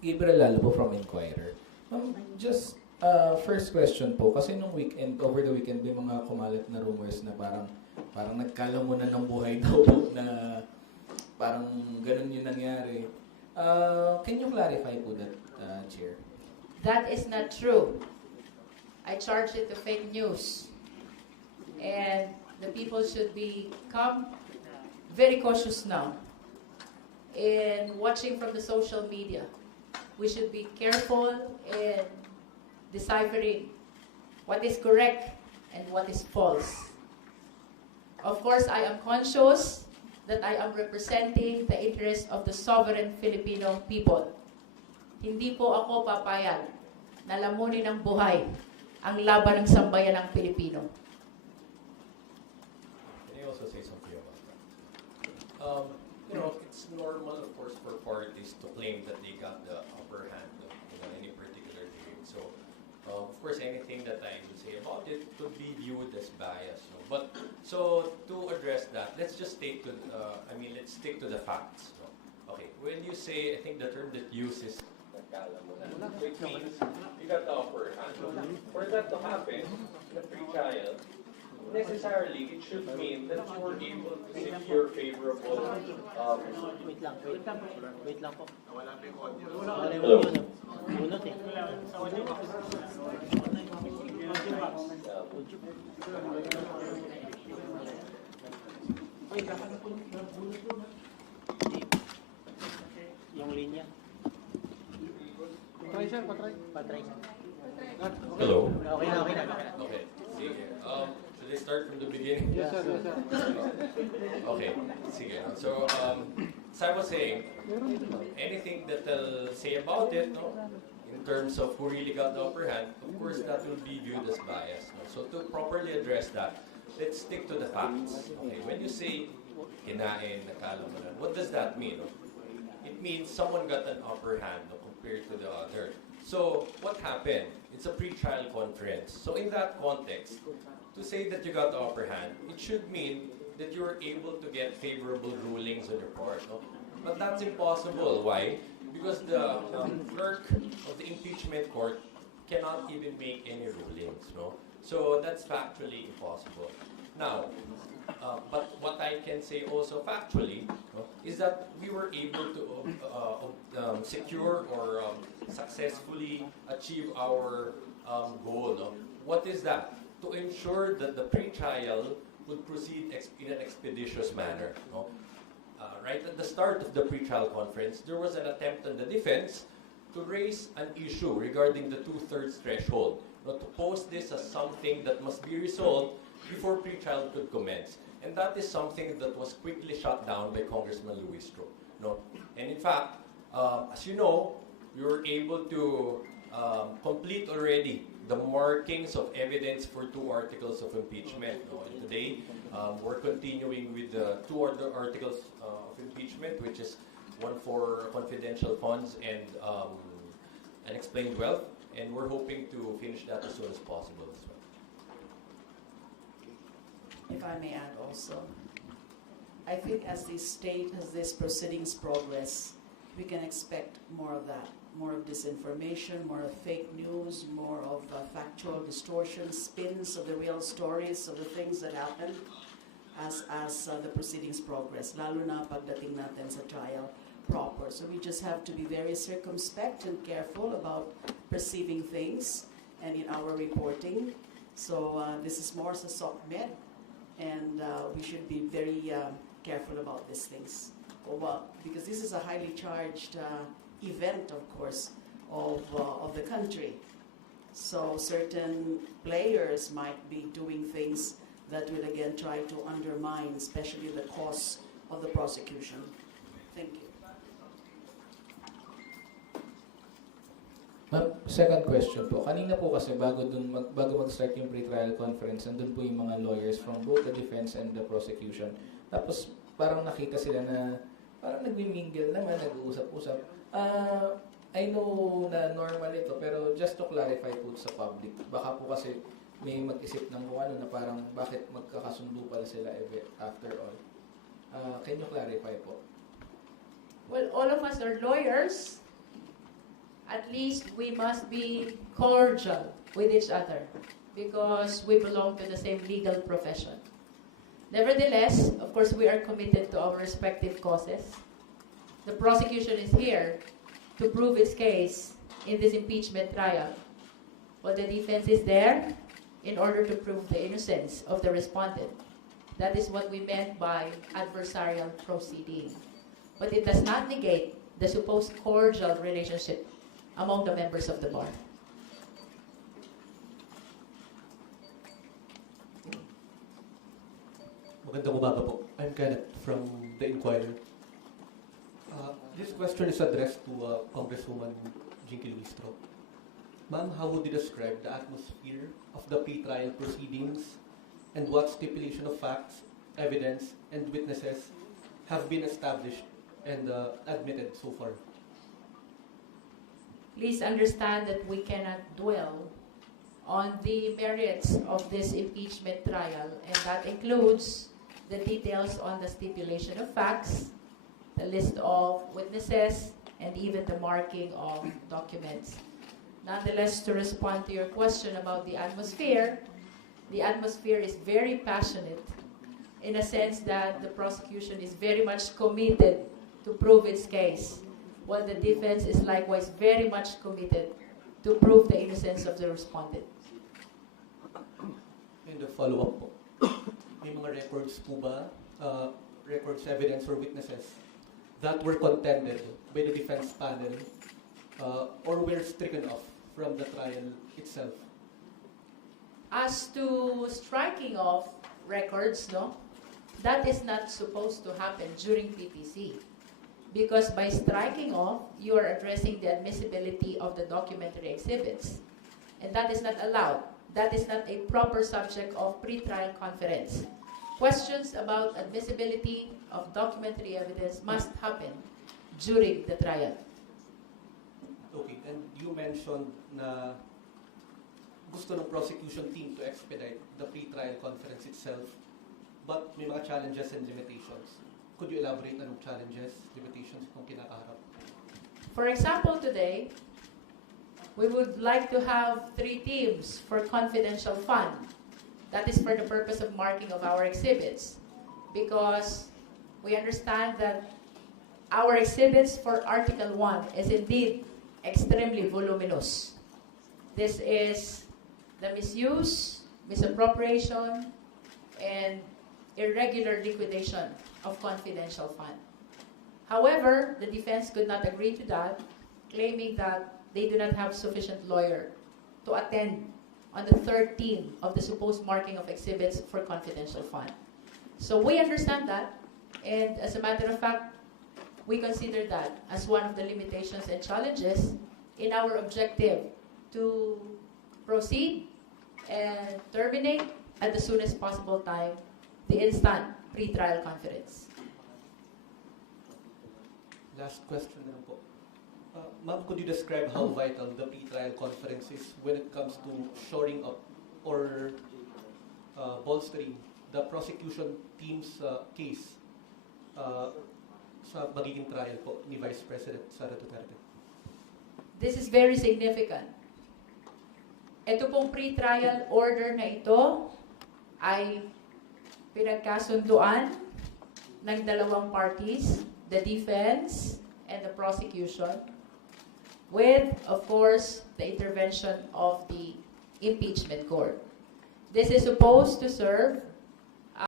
Gabriel Lalo po from Inquirer. Just first question po, kasi nung weekend, over the weekend, may mga kumalat na rumors na parang nagkala mo na ng buhay daw po na parang ganun yung nangyari. Can you clarify po that, Chair? That is not true. I charge it to fake news. And the people should become very cautious now in watching from the social media. We should be careful in deciphering what is correct and what is false. Of course, I am conscious that I am representing the interest of the sovereign Filipino people. Hindi po ako papayag na lamunin ng buhay ang laban ng sambayan ng Pilipino. Can I also say something about that? It's normal, of course, for parties to claim that they got the upper hand in any particular hearing. So, of course, anything that I will say about it could be viewed as bias. No? But so to address that, let's just stick to let's stick to the facts. No? Okay, when you say, I think the term that uses which means you got the upper hand. For that to happen, the pre-trial, necessarily it should mean that you were able to secure favorable. Wait lang po. Hello. Bunot eh. Yung linya. Patry. Hello. Okay na. Okay. Sige. Should I start from the beginning? Yes, sir. Okay. Sige. So, as I was saying, anything that I'll say about it, no, in terms of who really got the upper hand, of course, that will be viewed as bias. No? So, to properly address that, let's stick to the facts. Okay. When you say kinain, nakala mo na, what does that mean? No? It means someone got an upper hand, no, compared to the other. So, what happened? It's a pre-trial conference. So, in that context, to say that you got the upper hand, it should mean that you were able to get favorable rulings on your part. No? But that's impossible. Why? Because the clerk of the impeachment court cannot even make any rulings. No? So, that's factually impossible. Now, but what I can say also factually, no, is that we were able to secure or successfully achieve our goal. No? What is that? To ensure that the pre-trial would proceed in an expeditious manner. No? Right at the start of the pre-trial conference, there was an attempt on the defense to raise an issue regarding the 2/3 threshold. No, to pose this as something that must be resolved before pre-trial could commence. And that is something that was quickly shut down by Congressman Luis Tro. No? And in fact, as you know, we were able to complete already the markings of evidence for 2 articles of impeachment. No? And today, we're continuing with the 2 other articles of impeachment, which is one for confidential funds and unexplained wealth. And we're hoping to finish that as soon as possible as well. If I may add also, I think as the state, as this proceedings progress, we can expect more of that, more of disinformation, more of fake news, more of factual distortions, spins of the real stories of the things that happen as the proceedings progress, lalo na pagdating natin sa trial proper. So we just have to be very circumspect and careful about perceiving things and in our reporting. So this is more sa SOCMED. And we should be very careful about these things. Because this is a highly charged event, of course, of the country. So certain players might be doing things that will again try to undermine, especially the cause of the prosecution. Thank you. Ma'am, second question po. Kanina po kasi bago mag-start yung pre-trial conference, nandun po yung mga lawyers from both the defense and the prosecution. Tapos parang nakita sila na parang nagmi-mingle naman, nag-uusap-usap. I know na normal ito, pero just to clarify po sa public, baka po kasi may mag-isip ng kung ano na parang bakit magkakasundo pala sila after all. Can you clarify po? Well, all of us are lawyers. at least we must be cordial with each other because we belong to the same legal profession. Nevertheless, of course, we are committed to our respective causes. The prosecution is here to prove its case in this impeachment trial, while the defense is there in order to prove the innocence of the respondent. That is what we meant by adversarial proceeding. But it does not negate the supposed cordial relationship among the members of the bar. Magandang umaga po. I'm Kenneth from The Inquirer. This question is addressed to Congresswoman Jinky Luistro. Ma'am, how would you describe the atmosphere of the pre-trial proceedings and what stipulation of facts, evidence, and witnesses have been established and admitted so far? Please understand that we cannot dwell on the merits of this impeachment trial, and that includes the details on the stipulation of facts, the list of witnesses, and even the marking of documents. Nonetheless, to respond to your question about the atmosphere is very passionate in a sense that the prosecution is very much committed to prove its case, while the defense is likewise very much committed to prove the innocence of the respondent. And a follow-up po. May mga records po ba, records, evidence, or witnesses that were contended by the defense panel or were stricken off from the trial itself? As to striking off records, that is not supposed to happen during PTC. Because by striking off, you are addressing the admissibility of the documentary exhibits. And that is not allowed. That is not a proper subject of pre-trial conference. Questions about admissibility of documentary evidence must happen during the trial. Okay, and you mentioned na gusto ng prosecution team to expedite the pre-trial conference itself, but may mga challenges and limitations. Could you elaborate anong challenges, limitations kung kinakaharap? For example, today, we would like to have 3 teams for confidential fund. That is for the purpose of marking of our exhibits, because we understand that our exhibits for Article 1 is indeed extremely voluminous. This is the misuse, misappropriation, and irregular liquidation of confidential fund. However, the defense could not agree to that, claiming that they do not have sufficient lawyer to attend on the 3rd team of the supposed marking of exhibits for confidential fund. So we understand that, and as a matter of fact, we consider that as one of the limitations and challenges in our objective to proceed and terminate at the soonest possible time the instant pre-trial conference. Last question na lang po. Ma'am, could you describe how vital the pre-trial conference is when it comes to shoring up or bolstering the prosecution team's case sa magiging trial po ni Vice President Sara Duterte? This is very significant. Ito pong pre-trial order na ito ay pinagkasunduan ng dalawang parties, the defense and the prosecution, with, of course, the intervention of the impeachment court. This is supposed to serve